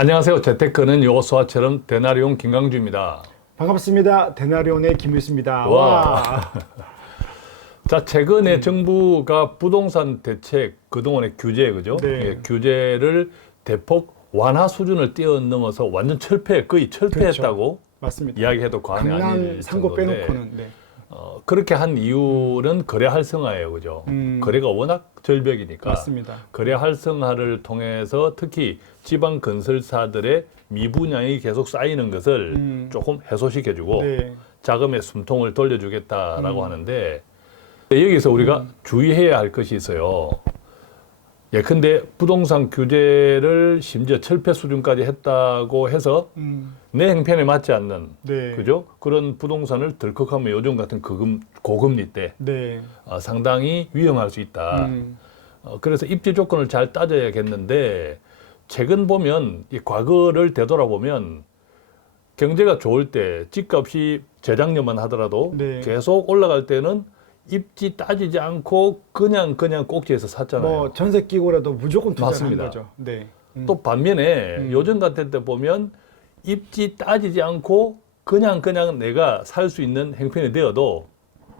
안녕하세요. 재테크는 요소화처럼 데나리온 김강주입니다. 반갑습니다. 데나리온의 김유수입니다. 와. 자, 최근에 정부가 부동산 대책 그동안의 규제, 그죠? 네. 예, 규제를 대폭 완화 수준을 뛰어넘어서 완전 거의 철폐했다고 맞습니다. 이야기해도 과언이 강남 아닐 상고 정도인데 빼놓고는 네. 그렇게 한 이유는 거래 활성화예요, 그죠? 거래가 워낙 절벽이니까 맞습니다. 거래 활성화를 통해서 특히 지방 건설사들의 미분양이 계속 쌓이는 것을 조금 해소시켜주고 네. 자금의 숨통을 돌려주겠다라고 하는데 여기서 우리가 주의해야 할 것이 있어요. 예컨대 부동산 규제를 심지어 철폐 수준까지 했다고 해서 내 형편에 맞지 않는 네. 그죠? 그런 부동산을 덜컥하면 요즘 같은 고금리 때 네. 상당히 위험할 수 있다. 그래서 입지 조건을 잘 따져야겠는데 최근 보면 이 과거를 되돌아보면 경제가 좋을 때 집값이 재작년만 하더라도 네. 계속 올라갈 때는 입지 따지지 않고 그냥 꼭지에서 샀잖아요. 뭐 전세 끼고라도 무조건 투자를 맞습니다. 한 거죠. 네. 또 반면에 요즘 같은 때 보면 입지 따지지 않고 그냥 내가 살 수 있는 형편이 되어도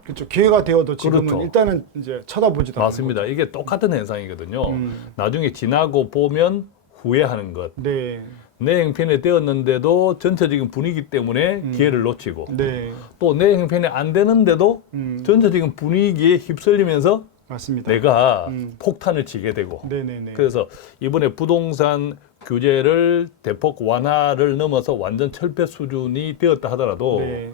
그렇죠. 기회가 되어도 지금은 그렇죠. 일단은 이제 쳐다보지도 맞습니다. 이게 똑같은 현상이거든요. 음. 나중에 지나고 보면 후회하는 것. 않고. 네. 내 형편에 되었는데도 전체적인 분위기 때문에 기회를 놓치고 네. 또 내 형편에 안 되는데도 전체적인 분위기에 휩쓸리면서 맞습니다. 내가 폭탄을 치게 되고 네네네. 그래서 이번에 부동산 규제를 대폭 완화를 넘어서 완전 철폐 수준이 되었다 하더라도 네.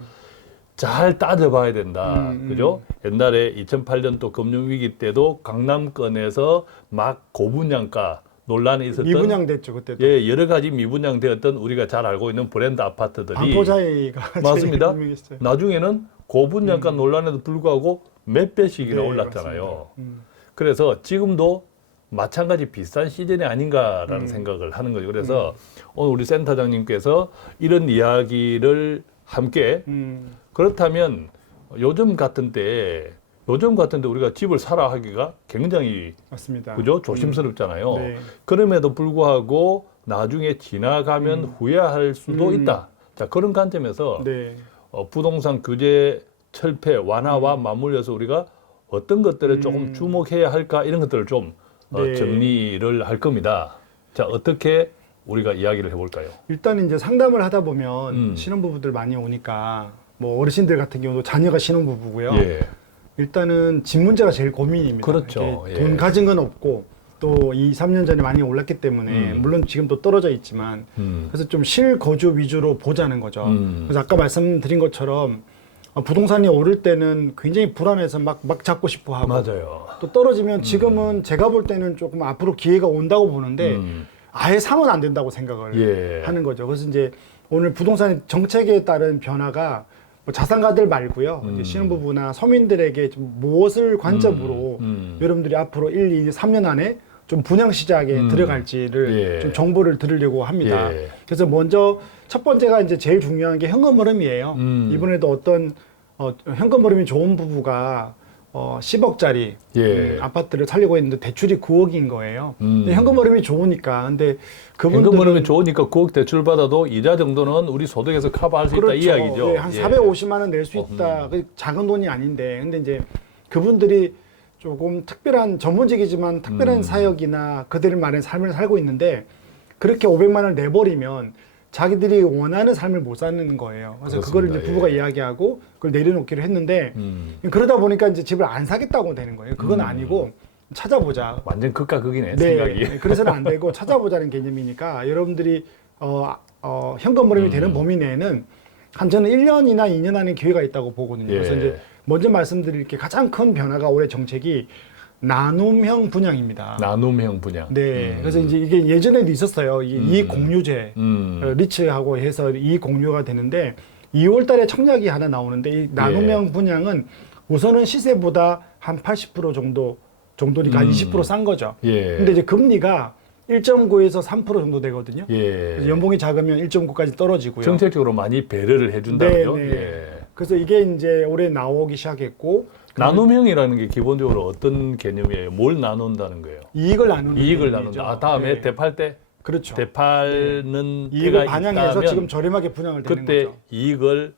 잘 따져봐야 된다. 그죠? 옛날에 2008년도 금융위기 때도 강남권에서 막 고분양가 논란이 있었던 미분양됐죠 그때도. 예, 여러 가지 미분양되었던 우리가 잘 알고 있는 브랜드 아파트들이 반포자이가 맞습니다. 제일 유명했어요. 나중에는 고분양가 논란에도 불구하고 몇 배씩이나 네, 올랐잖아요. 맞습니다. 그래서 지금도 마찬가지 비슷한 시즌이 아닌가라는 생각을 하는 거죠. 그래서 오늘 우리 센터장님께서 이런 이야기를 함께 그렇다면 요즘 같은 때 우리가 집을 사라 하기가 굉장히 맞습니다. 그죠? 조심스럽잖아요. 네. 그럼에도 불구하고 나중에 지나가면 후회할 수도 있다. 자, 그런 관점에서 네. 부동산 규제 철폐 완화와 맞물려서 우리가 어떤 것들을 조금 주목해야 할까 이런 것들을 좀 네. 정리를 할 겁니다. 자, 어떻게 우리가 이야기를 해볼까요? 일단 이제 상담을 하다 보면 신혼부부들 많이 오니까 뭐 어르신들 같은 경우도 자녀가 신혼부부고요. 예. 일단은 집 문제가 제일 고민입니다. 그렇죠. 이렇게 예. 돈 가진 건 없고 또 2, 3년 전에 많이 올랐기 때문에 물론 지금 또 떨어져 있지만 그래서 좀 실거주 위주로 보자는 거죠. 그래서 아까 말씀드린 것처럼 부동산이 오를 때는 굉장히 불안해서 막 잡고 싶어 하고 맞아요. 또 떨어지면 지금은 제가 볼 때는 조금 앞으로 기회가 온다고 보는데 아예 사면 안 된다고 생각을 예. 하는 거죠. 그래서 이제 오늘 부동산 정책에 따른 변화가 뭐 자산가들 말고요. 이제 신혼부부나 서민들에게 좀 무엇을 관점으로 여러분들이 앞으로 1, 2, 3년 안에 좀 분양 시장에 들어갈지를 예. 좀 정보를 들으려고 합니다. 예. 그래서 먼저 첫 번째가 이제 제일 중요한 게 현금 흐름이에요. 이번에도 어떤 현금 흐름이 좋은 부부가 10억짜리 예. 아파트를 살려고 했는데 대출이 9억인 거예요. 근데 현금 흐름이 좋으니까. 근데 그분들은 현금 흐름이 좋으니까 9억 대출 받아도 이자 정도는 우리 소득에서 커버할 수 있다 이 이야기죠. 네, 한 450만 원 낼 수 있다. 그 작은 돈이 아닌데. 근데 이제 그분들이 조금 특별한 전문직이지만 특별한 사역이나 그들만의 삶을 살고 있는데 그렇게 500만 원을 내버리면 자기들이 원하는 삶을 못 사는 거예요. 그래서 그거를 이제 그렇습니다. 부부가 예. 이야기하고 그걸 내려놓기로 했는데 그러다 보니까 이제 집을 안 사겠다고 되는 거예요. 그건 아니고 찾아보자. 완전 극과 극이네 네, 생각이. 그래서는 안 되고 찾아보자는 개념이니까 여러분들이 현금 흐름이 되는 범위 내에는 한 저는 1년이나 2년 안에 기회가 있다고 보거든요. 예. 그래서 이제 먼저 말씀드릴 게 가장 큰 변화가 올해 정책이 나눔형 분양입니다. 나눔형 분양. 네, 그래서 이제 이게 예전에도 있었어요. 이게 이익 공유제, 리츠하고 해서 이익 공유가 되는데 2월달에 청약이 하나 나오는데 이 나눔형 분양은 우선은 시세보다 한 80% 정도니까 20% 싼 거죠. 예. 근데 이제 금리가 1.9에서 3% 정도 되거든요. 예. 그래서 연봉이 작으면 1.9까지 떨어지고요. 정책적으로 많이 배려를 해준다고요. 네, 네. 예. 그래서 이게 이제 올해 나오기 시작했고 나눔형이라는 게 기본적으로 어떤 개념이에요? 뭘 나눈다는 거예요? 이익을 나누는 이익을 개념이죠. 나눈다. 아, 다음에 네. 대팔 때 그렇죠. 되팔는 이익을 때가 반영해서 있다면 지금 저렴하게 분양을 되는 그때 거죠. 이익을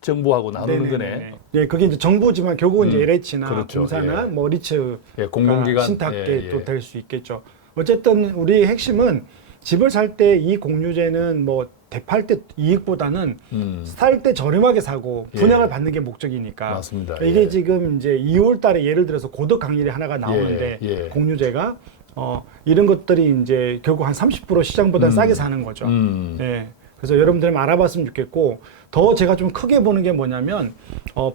정부하고 나누는 네네네. 거네. 네, 그게 이제 정부지만 결국은 이제 LH나 그렇죠. 공사나 예. 뭐 리츠 예, 공공기관 신탁계 예, 또 예. 될 수 있겠죠. 어쨌든 우리 핵심은 집을 살 때 이 공유제는 뭐 대팔 때 이익보다는 살 때 저렴하게 사고 분양을 예. 받는 게 목적이니까. 맞습니다. 이게 예. 지금 이제 2월 달에 예를 들어서 고덕 강일이 하나가 나오는데 예. 공유제가 이런 것들이 이제 결국 한 30% 시장보다 싸게 사는 거죠. 예. 그래서 여러분들 알아봤으면 좋겠고 더 제가 좀 크게 보는 게 뭐냐면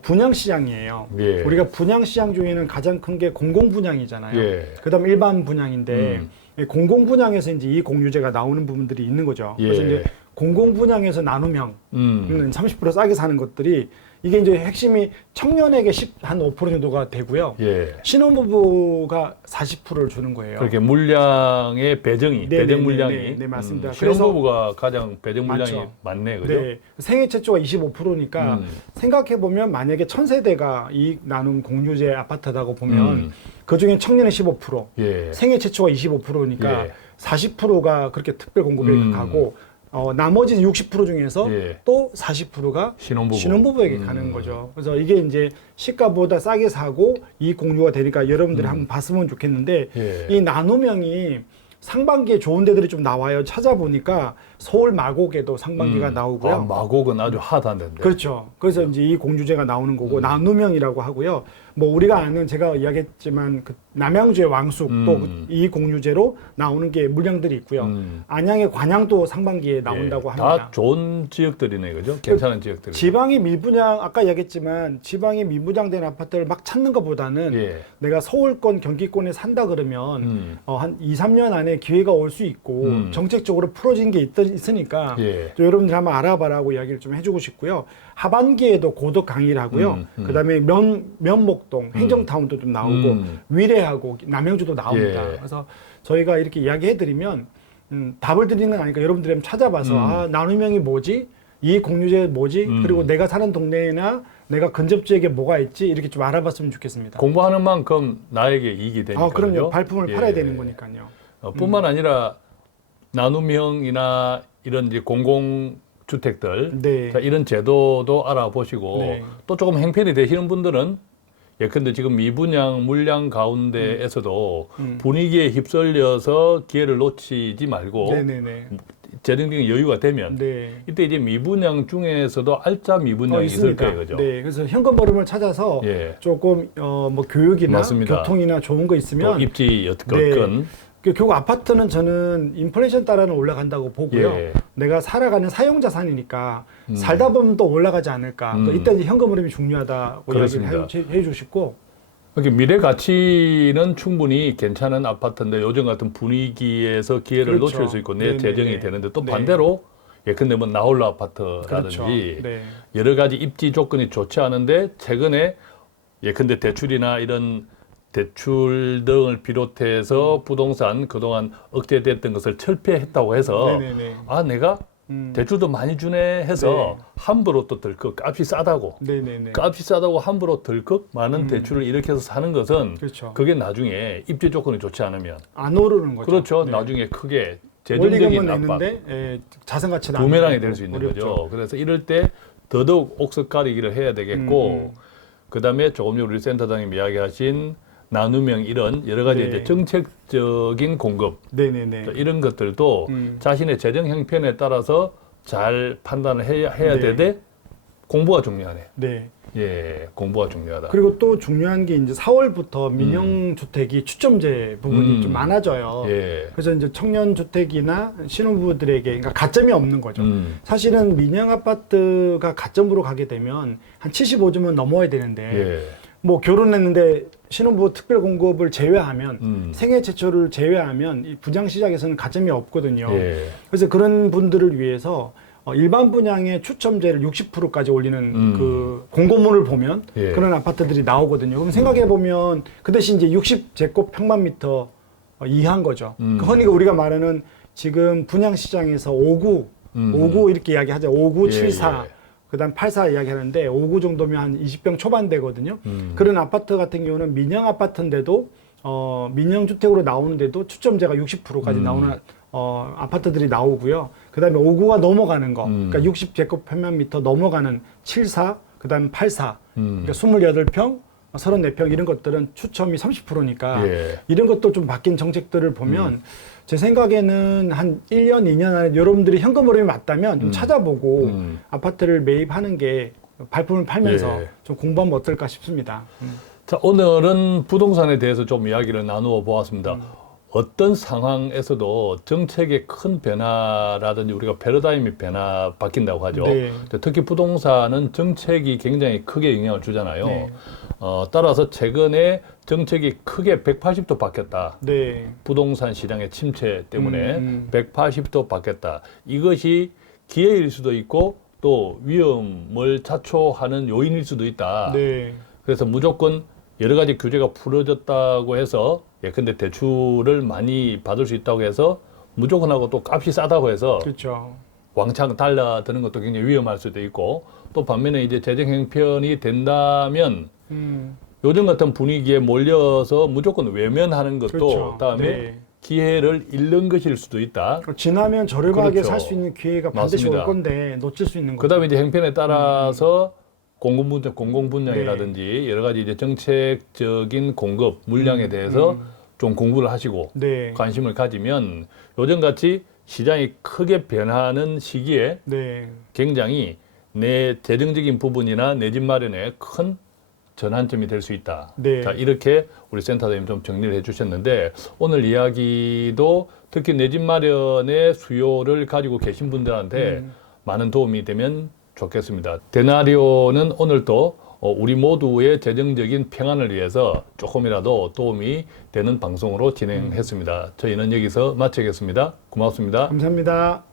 분양 시장이에요. 예. 우리가 분양 시장 중에는 가장 큰 게 공공 분양이잖아요. 예. 그다음 일반 분양인데 공공 분양에서 이제 이 공유제가 나오는 부분들이 있는 거죠. 예. 그래서 이제 공공 분양에서 나누면 30% 싸게 사는 것들이 이게 이제 핵심이 청년에게 한 5% 정도가 되고요. 예. 신혼부부가 40%를 주는 거예요. 그렇게 물량의 배정이 배정 물량이 네, 맞습니다. 신혼부부가 가장 배정 물량이 많죠. 많네, 그죠? 네, 생애 최초가 25%니까 생각해 보면 만약에 1000세대가 이익 나눔 공유제 아파트라고 보면 그 중에 청년의 15%, 예. 생애 최초가 25%니까 예. 40%가 그렇게 특별 공급에 가고 나머지 60% 중에서 예. 또 40%가 신혼부부. 에게 가는 거죠. 그래서 이게 이제 시가보다 싸게 사고 이익 공유가 되니까 여러분들이 한번 봤으면 좋겠는데 예. 이 나눔형이 상반기에 좋은 데들이 좀 나와요. 찾아보니까 서울 마곡에도 상반기가 나오고요. 아, 마곡은 아주 핫한 데인데. 그렇죠. 그래서 이제 이 공주제가 나오는 거고 나눔형이라고 하고요. 뭐 우리가 아는 제가 이야기했지만 그 남양주의 왕숙 또 이 공유제로 나오는 게 물량들이 있고요. 안양의 관양도 상반기에 나온다고 예. 합니다. 다 좋은 지역들이네, 그죠? 괜찮은 지역들. 지방이 미분양 아까 이야기했지만 지방이 미분양된 아파트를 막 찾는 것보다는 예. 내가 서울권 경기권에 산다 그러면 한 2, 3년 안에 기회가 올 수 있고 정책적으로 풀어진 게 있으니까 예. 또 여러분들 한번 알아봐라고 이야기를 좀 해주고 싶고요. 하반기에도 고덕 강의하고요. 그다음에 면목동 행정타운도 좀 나오고 위례하고 남양주도 나옵니다. 예. 그래서 저희가 이렇게 이야기해드리면 답을 드리는 건 아니까 여러분들이 한번 찾아봐서 아 나눔형이 뭐지? 이 공유제 뭐지? 그리고 내가 사는 동네나 내가 근접 지역에 뭐가 있지? 이렇게 좀 알아봤으면 좋겠습니다. 공부하는 만큼 나에게 이익이 되니까. 그럼요. 그죠? 발품을 예. 팔아야 되는 거니까요. 뿐만 아니라 나눔형이나 이런 이제 공공주택들 네. 자, 이런 제도도 알아보시고 네. 또 조금 행편이 되시는 분들은 예컨대 지금 미분양 물량 가운데에서도 분위기에 휩쓸려서 기회를 놓치지 말고 네네네. 재정적인 여유가 되면 네. 이때 이제 미분양 중에서도 알짜 미분양이 있을 있습니다. 거예요, 그죠? 네, 그래서 현금 버름을 찾아서 예. 조금 뭐 교육이나 맞습니다. 교통이나 좋은 거 또 있으면 입지 네. 여건건 결국 아파트는 저는 인플레이션 따라는 올라간다고 보고요. 예. 내가 살아가는 사용 자산이니까 살다 보면 또 올라가지 않을까. 또 이때 이제 현금 흐름이 중요하다고 그렇습니다. 이야기를 해주시고. 그러니까 미래 가치는 충분히 괜찮은 아파트인데 요즘 같은 분위기에서 기회를 그렇죠. 놓칠 수 있고 내 네네네. 재정이 되는데 또 네. 반대로 예컨대 뭐 나홀로 아파트라든지 그렇죠. 네. 여러 가지 입지 조건이 좋지 않은데 최근에 예컨대 대출이나 이런 대출 등을 비롯해서 부동산 그동안 억제됐던 것을 철폐했다고 해서 네네네. 아 내가 대출도 많이 주네 해서 네. 함부로 또 덜컥 값이 싸다고 네네네. 값이 싸다고 함부로 덜컥 많은 대출을 일으켜서 사는 것은 그렇죠. 그게 나중에 입지 조건이 좋지 않으면 안 오르는 거죠. 그렇죠. 네. 나중에 크게 원리금은 재정적인 압박, 내는데 자산 가치는 부메랑이 될 수 있는 거죠. 그래서 이럴 때 더더욱 옥석 가리기를 해야 되겠고 그다음에 조금 전에 우리 센터장님 이야기하신 나눔형 이런 여러 가지 네. 이제 정책적인 공급 네네네. 이런 것들도 자신의 재정 형편에 따라서 잘 판단을 해야 네. 되되 공부가 중요하네. 네. 예, 공부가 중요하다. 그리고 또 중요한 게 이제 4월부터 민영주택이 추첨제 부분이 좀 많아져요. 예. 그래서 이제 청년주택이나 신혼부부들에게 그러니까 가점이 없는 거죠. 사실은 민영 아파트가 가점으로 가게 되면 한 75점은 넘어야 되는데 예. 뭐 결혼했는데 신혼부부 특별 공급을 제외하면 생애 최초를 제외하면 이 분양 시장에서는 가점이 없거든요. 예. 그래서 그런 분들을 위해서 일반 분양의 추첨제를 60%까지 올리는 그 공고문을 보면 예. 그런 아파트들이 나오거든요. 그럼 생각해 보면 그 대신 이제 60제곱 평방미터 이하인 거죠. 그 흔히 우리가 말하는 지금 분양 시장에서 5구 이렇게 이야기하죠. 5구, 예, 74. 예. 그다음 84 이야기하는데 5구 정도면 한 20평 초반 되거든요. 그런 아파트 같은 경우는 민영 아파트인데도 민영 주택으로 나오는데도 추첨제가 60%까지 나오는 아파트들이 나오고요. 그다음에 5구가 넘어가는 거, 그러니까 60제곱평면미터 넘어가는 74, 그다음에 84, 그러니까 28평, 34평 이런 것들은 추첨이 30%니까 예. 이런 것도 좀 바뀐 정책들을 보면 제 생각에는 한 1년, 2년 안에 여러분들이 현금 흐름이 맞다면 좀 찾아보고 아파트를 매입하는 게 발품을 팔면서 예. 좀 공부하면 어떨까 싶습니다. 자, 오늘은 부동산에 대해서 좀 이야기를 나누어 보았습니다. 어떤 상황에서도 정책의 큰 변화라든지 우리가 패러다임이 바뀐다고 하죠. 네. 특히 부동산은 정책이 굉장히 크게 영향을 주잖아요. 네. 따라서 최근에 정책이 크게 180도 바뀌었다. 네. 부동산 시장의 침체 때문에 180도 바뀌었다. 이것이 기회일 수도 있고 또 위험을 자초하는 요인일 수도 있다. 네. 그래서 무조건 여러 가지 규제가 풀어졌다고 해서 예컨대 대출을 많이 받을 수 있다고 해서 무조건 하고 또 값이 싸다고 해서 그렇죠. 왕창 달라드는 것도 굉장히 위험할 수도 있고 또 반면에 이제 재정 형편이 된다면 요즘 같은 분위기에 몰려서 무조건 외면하는 것도 그렇죠. 그다음에 네. 기회를 잃는 것일 수도 있다. 지나면 저렴하게 그렇죠. 살 수 있는 기회가 반드시 맞습니다. 올 건데 놓칠 수 있는 거죠. 그다음에 이제 형편에 따라서 공공분양이라든지 여러 가지 이제 정책적인 공급 물량에 대해서 좀 공부를 하시고 네. 관심을 가지면 요즘 같이 시장이 크게 변하는 시기에 네. 굉장히 내 재정적인 부분이나 내 집 마련에 큰 전환점이 될 수 있다. 네. 자, 이렇게 우리 센터장님 좀 정리를 해주셨는데 오늘 이야기도 특히 내 집 마련의 수요를 가지고 계신 분들한테 많은 도움이 되면 좋겠습니다. 데나리오는 오늘도 우리 모두의 재정적인 평안을 위해서 조금이라도 도움이 되는 방송으로 진행했습니다. 저희는 여기서 마치겠습니다. 고맙습니다. 감사합니다.